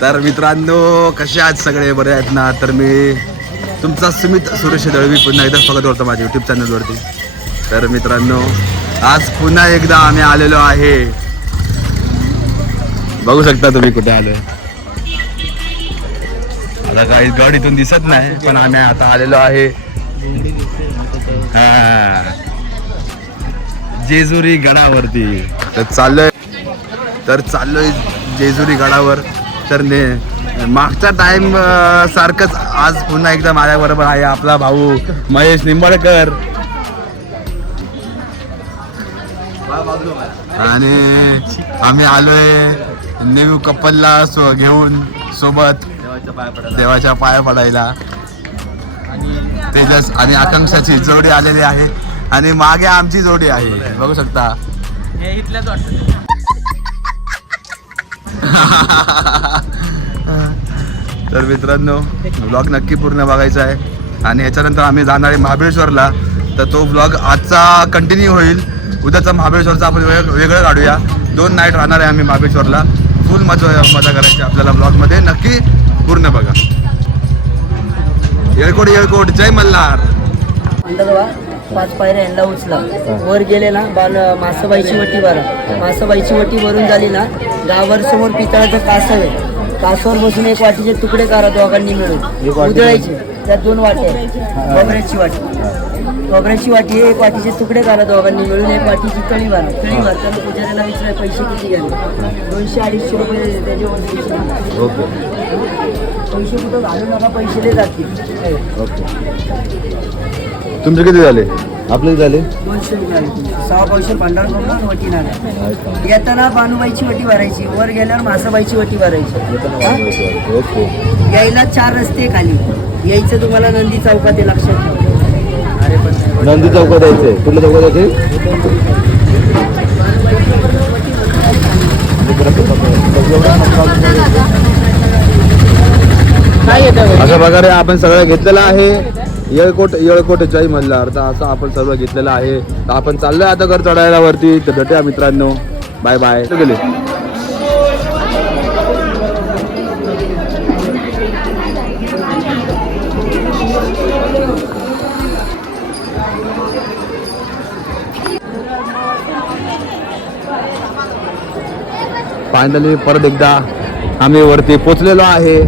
तर मित्रांनो कसे आहात सगळे, बरे आहेत ना? तर मी तुमचा सुमित सुरेश दळवी पुन्हा एकदा स्वागत करतो माझ्या यूट्यूब चॅनलवरती. तर मित्रांनो आज पुन्हा एकदा आम्ही आलेलो आहे, बघू शकता तुम्ही कुठे आलोय. आता काही गड इथून दिसत नाही, पण आम्ही आता आलेलो आहे जेजुरी गडावरती. तर चाललोय जेजुरी गडावर. तर मागचा टाइम सारखंच आज पुन्हा एकदा माझ्याबरोबर आहे आपला भाऊ महेश निंबाळकर. आणि आम्ही आलोय न्यू कपलला घेऊन सोबत देवाच्या पाया पडायला. तेजस आणि आकांक्षाची जोडी आलेली आहे आणि मागे आमची जोडी आहे, बघू शकता. तर मित्रांनो व्लॉग नक्की पूर्ण बघायचा आहे. आणि ह्याच्यानंतर आम्ही जाणार आहे महाबळेश्वरला. तर तो व्लॉग आजचा कंटिन्यू होईल. उद्याचा महाबळेश्वरचा आपण वेगळं काढूया. 2 नाईट राहणार आहे आम्ही महाबळेश्वरला. फुल मजा करायची आपल्याला व्लॉगमध्ये, नक्की पूर्ण बघा. येळकोट जय मल्हार. 5 पायऱ्या यांना उचला, वर गेले ना मासाबाईची वटी भरा. मासाबाईची वटी भरून झाली ना, गावावर समोर पितळाचं कासव आहे, कासवर बसून 1 वाटीचे तुकडे करा दोघांनी मिळून उधळायचे. त्यात 2 वाट्या, खोबऱ्याची वाटी 1 वाटीचे तुकडे करा दोघांनी मिळून. 1 वाटीची तळी भरताना पुजाऱ्याला विचारा पैसे किती घ्यावे. 200-250 रुपये त्याच्यावर पैसे कुठं घालू नका, पैसे दे जातील. तुमचे किती झाले? आपले झाले 200 रुपये. 6 पैसे भांडार करून वटी नाला. येताना बानुबाईची वटी भरायची, वर गेल्यावर मासाबाईची वटी भरायची. यायला 4 रस्ते खाली यायचं तुम्हाला. नंदी चौकात आहे, लक्षात ठेवा. अरे पण नंदी चौकात यायचंय. कुठल्या चौकात यायचे? अशा प्रकारे आपण सगळं घेतलेलं आहे. येळकोट जय मल्हार. तर असं आपण सर्व घेतलेलं आहे. तर आपण चाललोय आता घर चढायला वरती. तर भेटूया मित्रांनो, बाय बाय. गेले फायनली परत एकदा आम्ही वरती पोचलेलो आहे.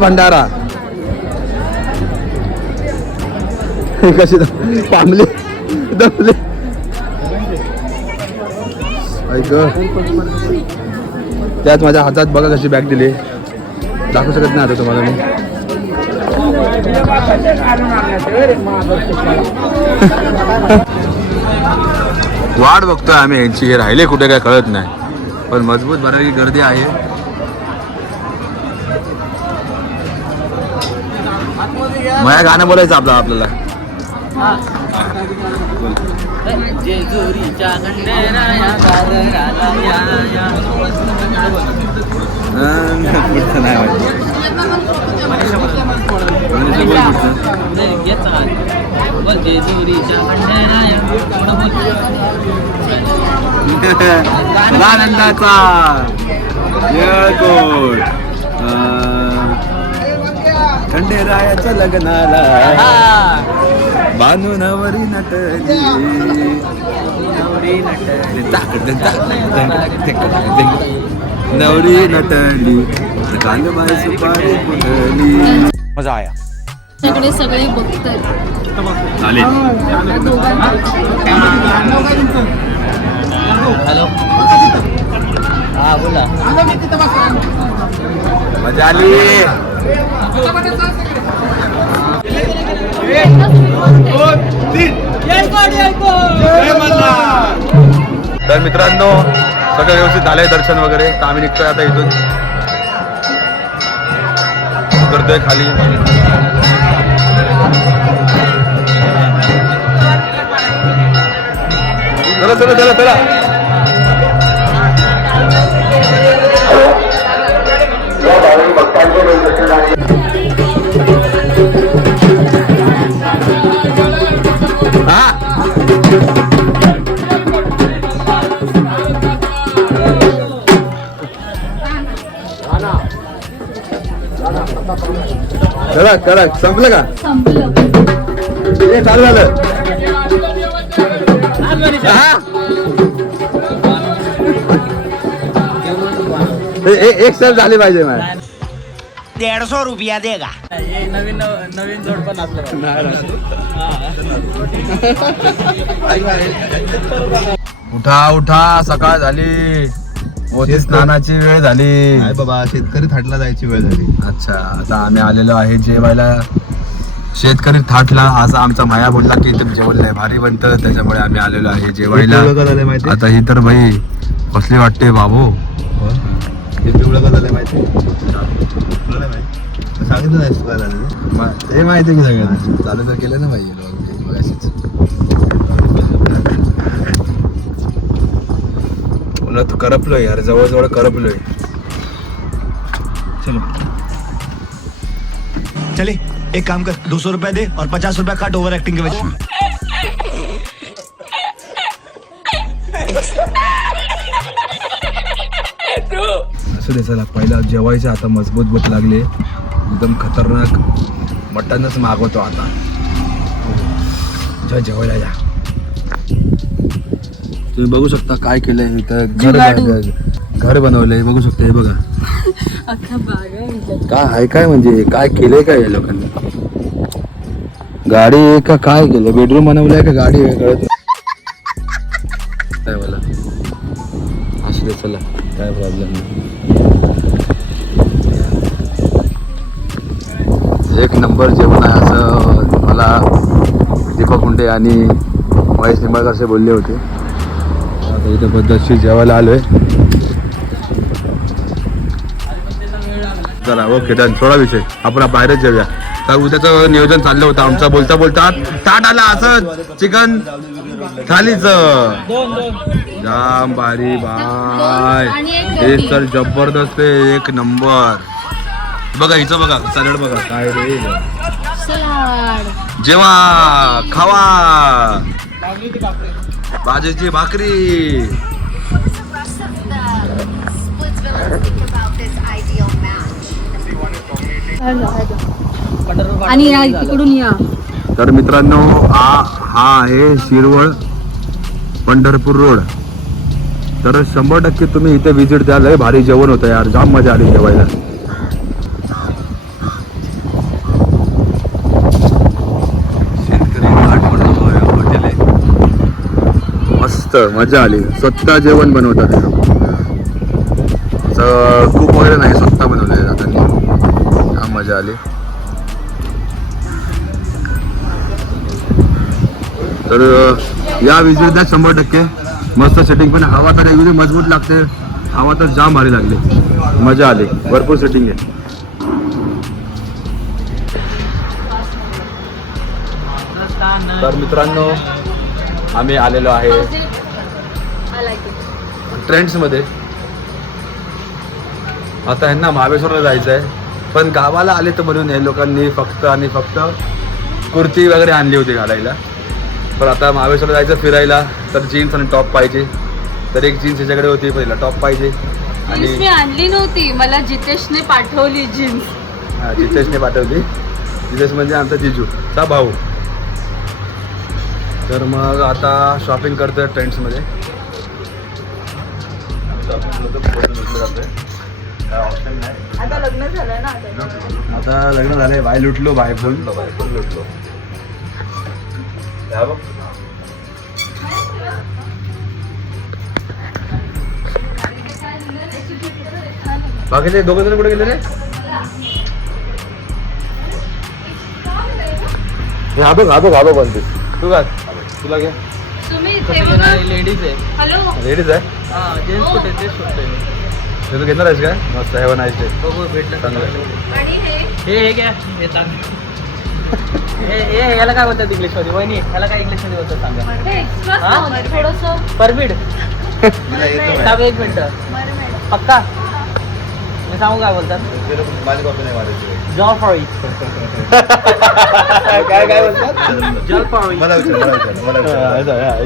भंडारा कशी पामले दमले. त्यात माझ्या हातात बघा कशी बॅग दिली. दाखवू शकत नाही आता तुम्हाला मी. वाट बघतोय आम्ही यांची, हे राहिले कुठे काय कळत नाही. पण मजबूत बऱ्यापैकी गर्दी आहे. माझ्या गाणं बोलायचं आपल्याला. जेजुरीच्या गंडेराया आनंदाचा येळकोट खंडेरायाच्या लग्नाला बानू नवरी नटली. नवरी नटली कालबाई सुपारी फुटली. मजा आया. सगळे बघतात. हॅलो, हा बोला. मजा आली. तर मित्रांनो सगळं व्यवस्थित झालंय, दर्शन वगैरे. तर आम्ही निघतोय आता इथून, करतोय खाली. चला चला चला चला. हा कडक संपलं का संपलं. हे चालू झालं एक सर झाली पाहिजे मला 150 रुपया देगा. उठा उठा सकाळ झाली मोठी स्नानाची वेळ झाली. नाही बाबा शेतकरी थाटला जायची वेळ झाली. अच्छा आता आम्ही आलेलो आहे जेवायला शेतकरी थाटला. असा आमचा माया बोलला की इथे जेवण लय भारी बनतं त्याच्यामुळे आम्ही आलेलो आहे जेवायला. पिवळं का झालंय माहिती? आता ही तर भाई कसली वाटते बाबू. हे पिवळं का झालंय माहिती? तुला नाही माहिती? सांगितलं नाहीस तुला झालं हे माहिती की सगळ्यांना चालू तर केलं ना भाई मगाशीच. पुन्हा तू करपलोय यार जवळजवळ करपलोय. चलो चले एक काम कर 200 रुपया दे और 50 रुपया काट ओवर एक्टिंग के वजह. असं दे चला पहिला जेवायचं आता मजबूत भूक लागले एकदम खतरनाक मटनच मागवतो आता. जा जेवायला जा. तुम्ही बघू शकता काय केलंय इथं घर बनवलंय बघू शकता. हे बघा अख्खा बागा आहे इथं. काय आहे काय म्हणजे काय केलंय काय या लोकांनी. गाडी आहे का काय केलं बेडरूम बनवलंय का गाडी आहे कळत नाही मला. असू दे चला काय प्रॉब्लेम नाही. एक नंबर जेवण आहे असं मला दीपक गुंडे आणि महेश निंबाळकर असे बोलले होते. आता इथे पद्धतशीर जेवायला आलोय. चला ओके डन थोडा विषय आपण बाहेरच जाऊया. तर उद्याचं नियोजन चाललं होतं आमचं बोलता बोलता ताट आला असं चिकन थालीच जाम भारी बाय. हे तर जबरदस्त आहे एक नंबर. बघा हिचं बघा सॅलड बघा काय रे. सलाड. जेवा खावा बाजरीची भाकरी. आणि या तिकडून या. तर मित्रांनो हा आहे शिरवळ पंढरपूर रोड. तर 100% तुम्ही इथे विजिट द्या. लय भारी जेवण होतं यार जाम मजा आली जेवायला. शेतकरी हॉटेल आहे मस्त मजा आली. स्वतः जेवण बनवतात खूप वगैरे नाही स्वतः बनवले जातात. जाम मजा आली. तर या विजिट द्या 100%. मस्त सेटिंग पण हवा तर एकदम मजबूत लागते. हवा तर जाम भारी लागली मजा आली भरपूर सेटिंग आहे. तर मित्रांनो आम्ही आलेलो आहे ट्रेंड्समध्ये. आता ह्यांना महाबळेश्वरला जायचं आहे पण गावाला आले तर म्हणून हे लोकांनी फक्त आणि फक्त कुर्ती वगैरे आणली होती घालायला. पण आता महाबळेश्वरला जायचं फिरायला तर जीन्स आणि टॉप पाहिजे. तर एक जीन्स याच्याकडे होती पहिला टॉप पाहिजे. आणि जीन्स मी आणली नव्हती मला जितेशने पाठवली जीन्स. जितेशने पाठवली. जितेश म्हणजे आमचा जिजूचा भाऊ. तर मग आता शॉपिंग करतोय ट्रेंड्समध्ये. आता लग्न झालं ना आता लग्न झालंय बाय लुटलो बाय फुल लुटलो. बाकीचे दोघं जण कुठे गेले रे. हा बघ बनते तू का तुला घे. लेडीज आहे. हॅलो. लेडीज आहे जेंट्स कुठे ते शोधतोय मी. तू घेणार आहेस काय मस्त हॅव अ नाईस डे. आणि हे घ्या हे चांगलं. हे याला काय बोलतात इंग्लिश मध्ये वहिनी याला काय इंग्लिश मध्ये बोलतात सांगा. हे थोडंसं परमिड. थांब एक मिनिट पक्का मी सांगू काय बोलतात. माझी बाबा नाही मारायची. जॉफरी. काय बोलतात जॉफरी. मला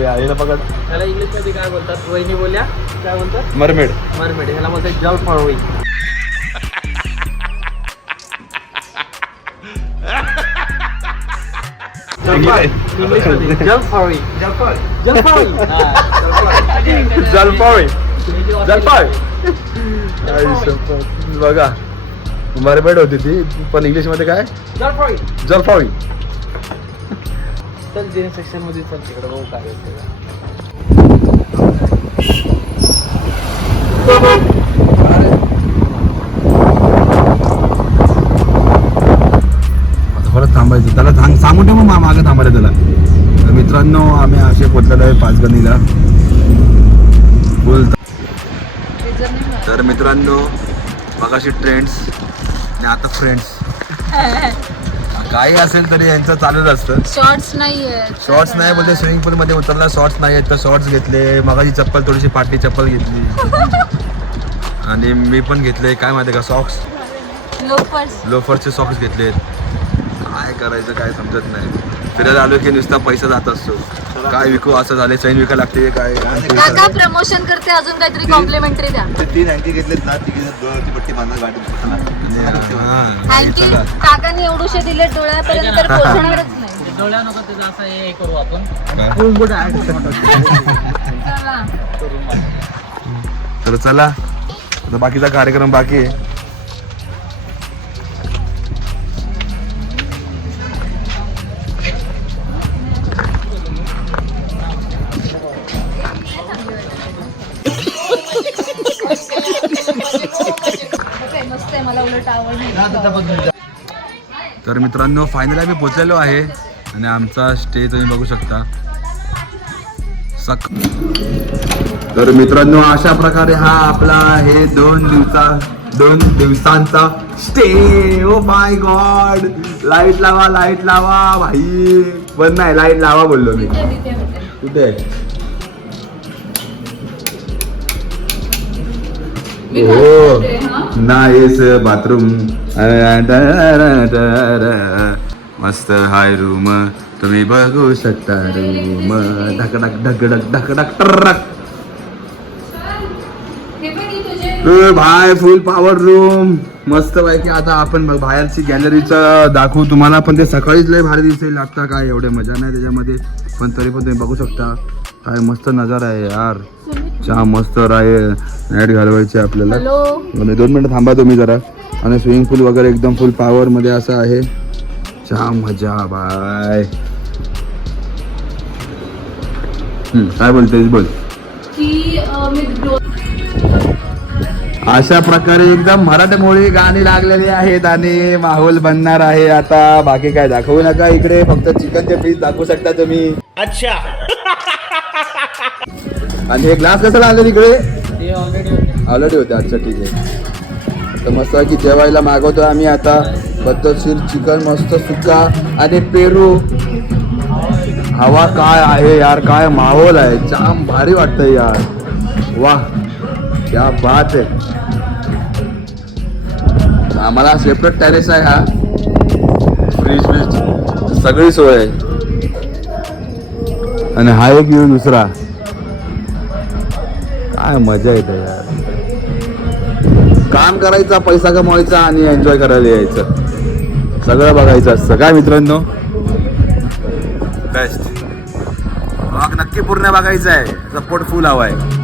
याला पकड. त्याला इंग्लिश मध्ये काय बोलतात वहिनी बोलल्या काय बोलतात मरमेड. मरमेड. ह्याला बोलतात जॉफरी. जलफळी जलपावी जलपावी बघा मरबेड होती ती पण इंग्लिश मध्ये काय जलफळी जलपावी. चल जे सेक्शन मध्ये चल तिकडे बघू काय होतं. परत थांबायचं त्याला सांगून ठेव मग मागं थांबायला त्याला. तर मित्रांनो आम्ही असे पोचलेलो आहे पाचगणीला बोल. तर मित्रांनो मगाशी ट्रेंड्स आणि आता फ्रेंड्स काही असेल तरी यांचं चालूच असतं. शॉर्ट्स नाहीये. शॉर्ट्स नाही बोलते स्विमिंग पूल मध्ये उतरला शॉर्ट्स नाही आहेत तर शॉर्ट्स घेतले. मगाची चप्पल थोडीशी पाटली चप्पल घेतली आणि मी पण घेतले काय माहिती का सॉक्स लोफरचे सॉक्स घेतलेत. काय करायचं काय समजत नाही. फिरायला आलो की नुसता पैसा जात असतो. काय विकू असं झालं चैन विका लागते काय. काका प्रमोशन करते अजून काहीतरी कॉम्प्लिमेंटरी द्या. ते 3 हँकी घेतलेत ना तिघे डोळ्याची पट्टी बांधा गाडी. थँक्यू काकांनी एवढूशे दिले डोळ्यापर्यंत तर पोहोचणारच नाही. डोळ्या नको त्याचं असं हे करू आपण. चला. तर चला आता बाकीचा कार्यक्रम बाकी आहे. मस्त आहे मला उलट आवडली. तर मित्रांनो फायनली आम्ही पोचलेलो आहे आणि आमचा स्टे तुम्ही बघू शकता. तर मित्रांनो अशा प्रकारे हा आपला हे 2 दिवसांचा stay. Oh my God light लावा भाई. बंद नाही लाईट लावा बोललो मी. कुठे हो नाहीस बाथरूम मस्त हाय रूम तुम्ही बघू शकता रूम. ढकडक ढकडक ढकडक टर्रक भाई फुल पॉवर रूम मस्त पैकी. आता आपण बाहेरची गॅलरीचं दाखवू तुम्हाला पण ते सकाळीच लय भारी दिसेल. आता काय एवढे मजा नाही त्याच्यामध्ये पण तरी पण तुम्ही बघू शकता काय मस्त नजारा आहे यार. चहा मस्त आहे. नाईट घालवायची आपल्याला. 2 मिनिटं थांबा तुम्ही जरा. आणि स्विमिंग पूल वगैरे एकदम फुल पॉवर मध्ये असं आहे. चहा मजा बाय. काय बोलतेस बोल. की अशा प्रकारे एकदम मराठमोळी गाणी लागलेली आहेत आणि माहोल बनणार आहे आता. बाकी काय दाखवू नका इकडे फक्त चिकनचे पीस दाखवू शकता तुम्ही. अच्छा. आणि हे ग्लास कसा लागले तिकडे ते ऑलरेडी होते. अच्छा ठीक आहे. तर मस्त की जेवायला मागवतो आम्ही आता पद्धतशीर चिकन मस्त सुक्का आणि पेरू. हवा काय आहे यार काय माहोल आहे. जाम भारी वाटतंय यार. वाह क्या बात आहे. आम्हाला सेपरेट टेरेस आहे हा. फ्रीज सगळी सोय आहे. आणि हा एक व्ह्यू दुसरा. काय मजा येते यार. काम करायचा पैसा कमवायचा आणि एन्जॉय करायला यायचं. सगळं बघायचं असतं काय मित्रांनो. बेस्ट नक्की पूर्ण बघायचं आहे. सपोर्ट फुल हवा आहे.